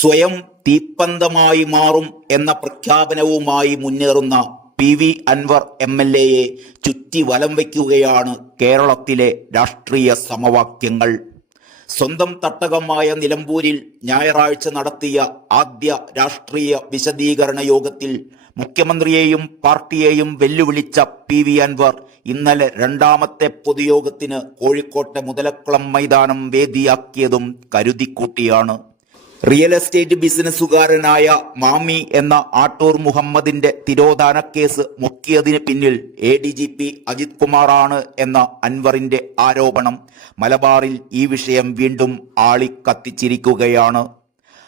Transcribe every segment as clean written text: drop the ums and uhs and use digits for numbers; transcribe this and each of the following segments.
സ്വയം തീപ്പന്തമായി മാറും എന്ന പ്രഖ്യാപനവുമായി മുന്നേറുന്ന പി.വി. അൻവർ എം.എൽ.എയെ ചുറ്റി വലം വയ്ക്കുകയാണ് കേരളത്തിലെ രാഷ്ട്രീയ സമവാക്യങ്ങൾ. സ്വന്തം തട്ടകമായ നിലമ്പൂരിൽ ഞായറാഴ്ച നടത്തിയ ആദ്യ രാഷ്ട്രീയ വിശദീകരണ യോഗത്തിൽ മുഖ്യമന്ത്രിയെയും പാർട്ടിയെയും വെല്ലുവിളിച്ച പി.വി. അൻവർ ഇന്നലെ രണ്ടാമത്തെ പൊതുയോഗത്തിന് കോഴിക്കോട്ടെ മുതലക്കുളം മൈതാനം വേദിയാക്കിയതും കരുതിക്കൂട്ടിയാണ്. റിയൽ എസ്റ്റേറ്റ് ബിസിനസ്സുകാരനായ മാമി എന്ന ആട്ടൂർ മുഹമ്മദിന്റെ തിരോധാന കേസ് മുക്കിയതിന് പിന്നിൽ ADGP അജിത് കുമാറാണ് എന്ന അൻവറിന്റെ ആരോപണം മലബാറിൽ ഈ വിഷയം വീണ്ടും ആളിക്കത്തിച്ചിരിക്കുകയാണ്.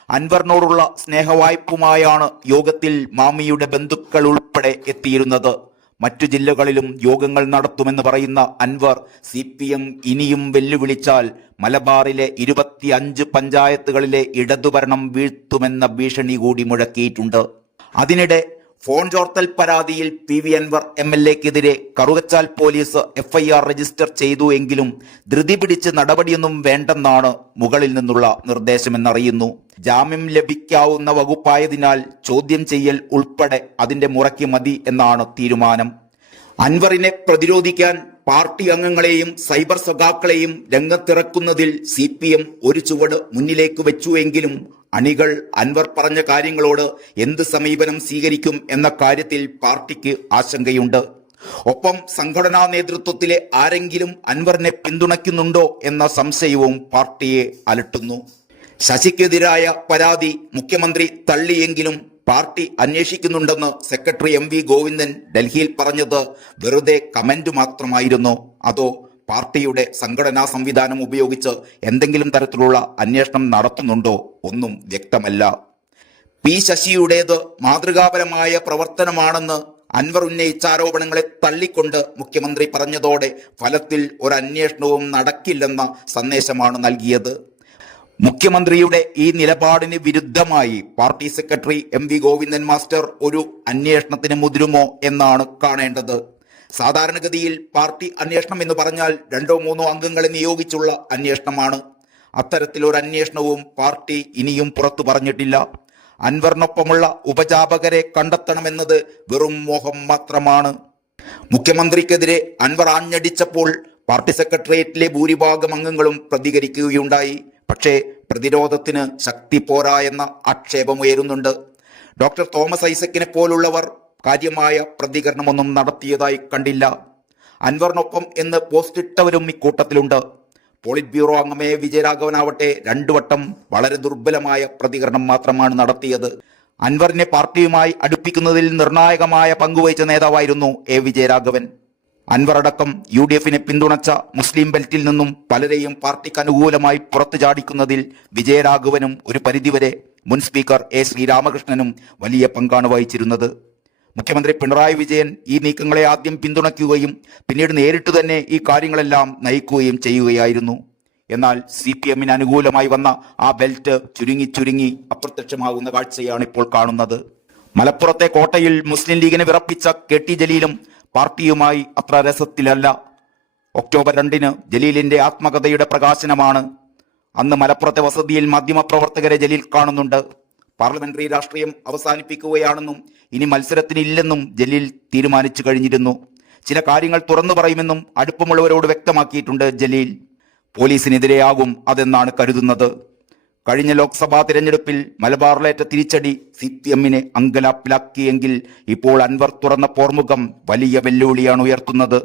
അൻവറിനോടുള്ള സ്നേഹവായ്പുമായാണ് യോഗത്തിൽ മാമിയുടെ ബന്ധുക്കൾ ഉൾപ്പെടെ എത്തിയിരുന്നത്. മറ്റു ജില്ലകളിലും യോഗങ്ങൾ നടത്തുമെന്ന് പറയുന്ന അൻവർ CPM ഇനിയും വെല്ലുവിളിച്ചാൽ മലബാറിലെ 25 പഞ്ചായത്തുകളിലെ ഇടതുഭരണം വീഴ്ത്തുമെന്ന ഭീഷണി കൂടി മുഴക്കിയിട്ടുണ്ട്. അതിനിടെ ഫോൺ ചോർത്തൽ പരാതിയിൽ പി.വി. അൻവർ MLA-ക്കെതിരെ കറുകച്ചാൽ പോലീസ് FIR രജിസ്റ്റർ ചെയ്തു എങ്കിലും ധൃതി പിടിച്ച് നടപടിയൊന്നും വേണ്ടെന്നാണ് മുകളിൽ നിന്നുള്ള നിർദ്ദേശമെന്നറിയുന്നു. ജാമ്യം ലഭിക്കാവുന്ന വകുപ്പായതിനാൽ ചോദ്യം ചെയ്യൽ ഉൾപ്പെടെ അതിന്റെ മുറയ്ക്ക് മതി എന്നാണ് തീരുമാനം. അൻവറിനെ പ്രതിരോധിക്കാൻ പാർട്ടി അംഗങ്ങളെയും സൈബർ സഖാക്കളെയും രംഗത്തിറക്കുന്നതിൽ CPM ഒരു ചുവട് മുന്നിലേക്ക് വെച്ചുവെങ്കിലും അണികൾ അൻവർ പറഞ്ഞ കാര്യങ്ങളോട് എന്ത് സമീപനം സ്വീകരിക്കും എന്ന കാര്യത്തിൽ പാർട്ടിക്ക് ആശങ്കയുണ്ട്. ഒപ്പം സംഘടനാ നേതൃത്വത്തിലെ ആരെങ്കിലും അൻവറിനെ പിന്തുണയ്ക്കുന്നുണ്ടോ എന്ന സംശയവും പാർട്ടിയെ അലട്ടുന്നു. ശശിക്കെതിരായ പരാതി മുഖ്യമന്ത്രി തള്ളിയെങ്കിലും പാർട്ടി അന്വേഷിക്കുന്നുണ്ടെന്ന് സെക്രട്ടറി MV ഗോവിന്ദൻ ഡൽഹിയിൽ പറഞ്ഞത് വെറുതെ കമന്റ് മാത്രമായിരുന്നോ, അതോ പാർട്ടിയുടെ സംഘടനാ സംവിധാനം ഉപയോഗിച്ച് എന്തെങ്കിലും തരത്തിലുള്ള അന്വേഷണം നടത്തുന്നുണ്ടോ? ഒന്നും വ്യക്തമല്ല. P. ശശിയുടേത് മാതൃകാപരമായ പ്രവർത്തനമാണെന്ന് അൻവർ ഉന്നയിച്ച ആരോപണങ്ങളെ തള്ളിക്കൊണ്ട് മുഖ്യമന്ത്രി പറഞ്ഞതോടെ ഫലത്തിൽ ഒരു അന്വേഷണവും നടക്കില്ലെന്ന സന്ദേശമാണ് നൽകിയത്. മുഖ്യമന്ത്രിയുടെ ഈ നിലപാടിന് വിരുദ്ധമായി party secretary MV Govindan master ഒരു അന്വേഷണത്തിന് മുതിരുമോ എന്നാണ് കാണേണ്ടത്. സാധാരണഗതിയിൽ പാർട്ടി അന്വേഷണം എന്ന് പറഞ്ഞാൽ 2-3 അംഗങ്ങളെ നിയോഗിച്ചുള്ള അന്വേഷണമാണ്. അത്തരത്തിലൊരു അന്വേഷണവും പാർട്ടി ഇനിയും പുറത്തു പറഞ്ഞിട്ടില്ല. അൻവറിനൊപ്പമുള്ള ഉപജാപകരെ കണ്ടെത്തണമെന്നത് വെറും മോഹം മാത്രമാണ്. മുഖ്യമന്ത്രിക്കെതിരെ അൻവർ ആഞ്ഞടിച്ചപ്പോൾ പാർട്ടി സെക്രട്ടേറിയറ്റിലെ ഭൂരിഭാഗം അംഗങ്ങളും പ്രതികരിക്കുകയുണ്ടായി. പക്ഷേ പ്രതിരോധത്തിന് ശക്തി പോരാ എന്ന ആക്ഷേപമുയരുന്നുണ്ട്. ഡോക്ടർ തോമസ് ഐസക്കിനെ പോലുള്ളവർ കാര്യമായ പ്രതികരണമൊന്നും നടത്തിയതായി കണ്ടില്ല. അൻവറിനൊപ്പം എന്ന് പോസ്റ്റിട്ടവരും ഇക്കൂട്ടത്തിലുണ്ട്. പോളിറ്റ് ബ്യൂറോ അംഗമേ വിജയരാഘവനാവട്ടെ 2 വട്ടം വളരെ ദുർബലമായ പ്രതികരണം മാത്രമാണ് നടത്തിയത്. അൻവറിനെ പാർട്ടിയുമായി അടുപ്പിക്കുന്നതിൽ നിർണായകമായ പങ്കുവഹിച്ച നേതാവായിരുന്നു വിജയരാഘവൻ. അൻവർ അടക്കം UDF-നെ പിന്തുണച്ച മുസ്ലിം ബെൽറ്റിൽ നിന്നും പലരെയും പാർട്ടിക്ക് അനുകൂലമായി പുറത്തു ചാടിക്കുന്നതിൽ വിജയരാഘവനും ഒരു പരിധിവരെ മുൻ സ്പീക്കർ ശ്രീരാമകൃഷ്ണനും വലിയ പങ്കാണ് വഹിച്ചിരുന്നത്. മുഖ്യമന്ത്രി പിണറായി വിജയൻ ഈ നീക്കങ്ങളെ ആദ്യം പിന്തുണയ്ക്കുകയും പിന്നീട് നേരിട്ട് തന്നെ ഈ കാര്യങ്ങളെല്ലാം നയിക്കുകയും ചെയ്യുകയായിരുന്നു. എന്നാൽ CPM-ന് അനുകൂലമായി വന്ന ആ ബെൽറ്റ് ചുരുങ്ങി അപ്രത്യക്ഷമാകുന്ന കാഴ്ചയാണ് ഇപ്പോൾ കാണുന്നത്. മലപ്പുറത്തെ കോട്ടയിൽ മുസ്ലിം ലീഗിനെ വിറപ്പിച്ച KT ജലീലും പാർട്ടിയുമായി അത്ര രസത്തിലല്ല. ഒക്ടോബർ 2-ന് ജലീലിന്റെ ആത്മകഥയുടെ പ്രകാശനമാണ്. അന്ന് മലപ്പുറത്തെ വസതിയിൽ മാധ്യമപ്രവർത്തകരെ ജലീൽ കാണുന്നുണ്ട്. പാർലമെന്ററി രാഷ്ട്രീയം അവസാനിപ്പിക്കുകയാണെന്നും ഇനി മത്സരത്തിനില്ലെന്നും ജലീൽ തീരുമാനിച്ചു കഴിഞ്ഞിരുന്നു. ചില കാര്യങ്ങൾ തുറന്നു പറയുമെന്നും അടുപ്പമുള്ളവരോട് വ്യക്തമാക്കിയിട്ടുണ്ട് ജലീൽ. പോലീസിനെതിരെയാകും അതെന്നാണ് കരുതുന്നത്. കഴിഞ്ഞ ലോക്സഭാ തിരഞ്ഞെടുപ്പിൽ മലബാറിലേറ്റ തിരിച്ചടി CPM-നെ അങ്കലാപ്പിലാക്കിയെങ്കിൽ ഇപ്പോൾ അൻവർ തുറന്ന പോർമുഖം വലിയ വെല്ലുവിളിയാണ് ഉയർത്തുന്നത്.